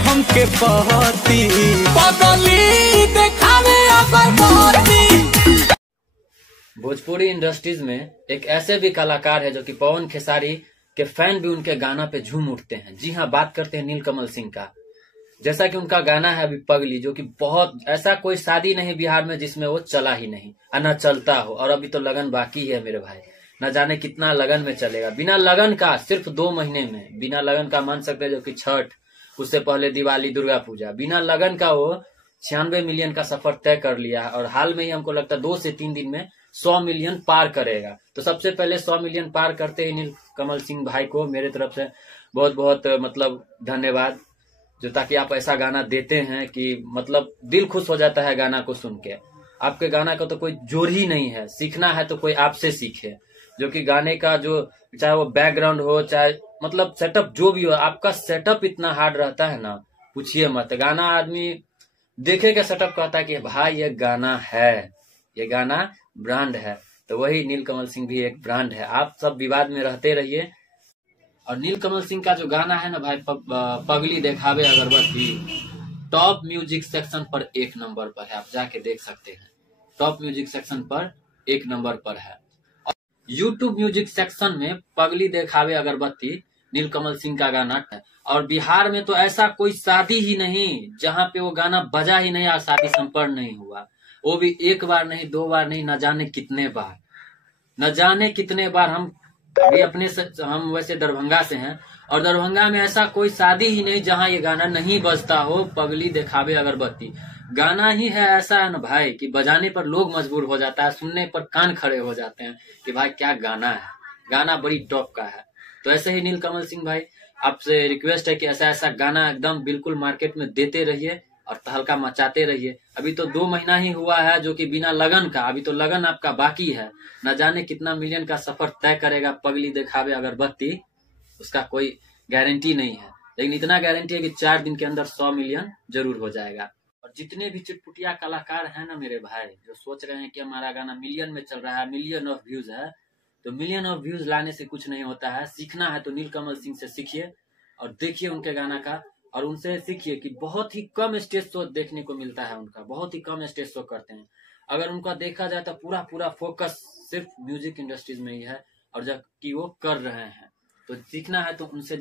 हमके पहती पगली देखावे अगरबत्ती। भोजपुरी इंडस्ट्रीज में एक ऐसे भी कलाकार है जो कि पवन खेसारी के फैन भी उनके गाना पे झूम उठते हैं। जी हाँ, बात करते हैं नीलकमल सिंह का। जैसा कि उनका गाना है अभी पगली, जो कि बहुत ऐसा कोई शादी नहीं बिहार में जिसमें वो चला ही नहीं और न चलता हो। और अभी तो लगन बाकी है मेरे भाई, न जाने कितना लगन में चलेगा। बिना लगन का सिर्फ 2 महीने में, बिना लगन का मान सकते हैं जो कि छठ, उससे पहले दिवाली, दुर्गा पूजा, बिना लगन का वो 96 मिलियन का सफर तय कर लिया है। और हाल में ही हमको लगता है 2 से 3 दिन में 100 मिलियन पार करेगा। तो सबसे पहले 100 मिलियन पार करते ही नीलकमल सिंह भाई को मेरे तरफ से बहुत बहुत मतलब धन्यवाद, जो ताकि आप ऐसा गाना देते हैं कि मतलब दिल खुश हो जाता है गाना को सुन के। आपके गाना का तो कोई जोर ही नहीं है, सीखना है तो कोई आपसे सीखे। जो कि गाने का जो चाहे वो बैकग्राउंड हो, चाहे मतलब सेटअप जो भी हो, आपका सेटअप इतना हार्ड रहता है ना, पूछिए मत। गाना आदमी देखेगा सेटअप कहता है कि भाई ये गाना है, ये गाना ब्रांड है। तो वही नीलकमल सिंह भी एक ब्रांड है। आप सब विवाद में रहते रहिए। और नीलकमल सिंह का जो गाना है ना भाई, पगली देखावे अगरबत्ती, टॉप म्यूजिक सेक्शन पर 1 नंबर पर है। आप जाके देख सकते हैं, टॉप म्यूजिक सेक्शन पर 1 नंबर पर है। यूट्यूब म्यूजिक सेक्शन में पगली देखावे अगरबत्ती नीलकमल सिंह का गाना है। और बिहार में तो ऐसा कोई शादी ही नहीं जहां पे वो गाना बजा ही नहीं और शादी संपन्न नहीं हुआ। वो भी 1 बार नहीं, 2 बार नहीं, न जाने कितने बार, न जाने कितने बार। हम अभी हम वैसे दरभंगा से हैं, और दरभंगा में ऐसा कोई शादी ही नहीं जहां ये गाना नहीं बजता हो। पगली देखावे अगरबत्ती गाना ही है ऐसा है ना भाई कि बजाने पर लोग मजबूर हो जाता है, सुनने पर कान खड़े हो जाते हैं कि भाई क्या गाना है, गाना बड़ी टॉप का है। तो ऐसे ही नीलकमल सिंह भाई, आपसे रिक्वेस्ट है कि ऐसा ऐसा गाना एकदम बिल्कुल मार्केट में देते रहिए और तहलका मचाते रहिए। अभी तो 2 महीना ही हुआ है जो कि बिना लगन का, अभी तो लगन आपका बाकी है। न जाने कितना मिलियन का सफर तय करेगा पगली देखावे अगरबत्ती, उसका कोई गारंटी नहीं है। लेकिन इतना गारंटी है कि 4 दिन के अंदर 100 मिलियन जरूर हो जाएगा। और जितने भी चुटपुटिया कलाकार हैं ना मेरे भाई, जो सोच रहे हैं कि हमारा गाना मिलियन में चल रहा है, मिलियन ऑफ व्यूज है, तो मिलियन ऑफ व्यूज लाने से कुछ नहीं होता है। सीखना है तो नीलकमल सिंह से सीखिए और देखिए उनके गाना का, और उनसे सीखिए कि बहुत ही कम स्टेज शो देखने को मिलता है उनका, बहुत ही कम स्टेज शो करते हैं। अगर उनका देखा जाए तो पूरा पूरा फोकस सिर्फ म्यूजिक इंडस्ट्रीज में ही है, और जबकि वो कर रहे हैं। तो सीखना है तो उनसे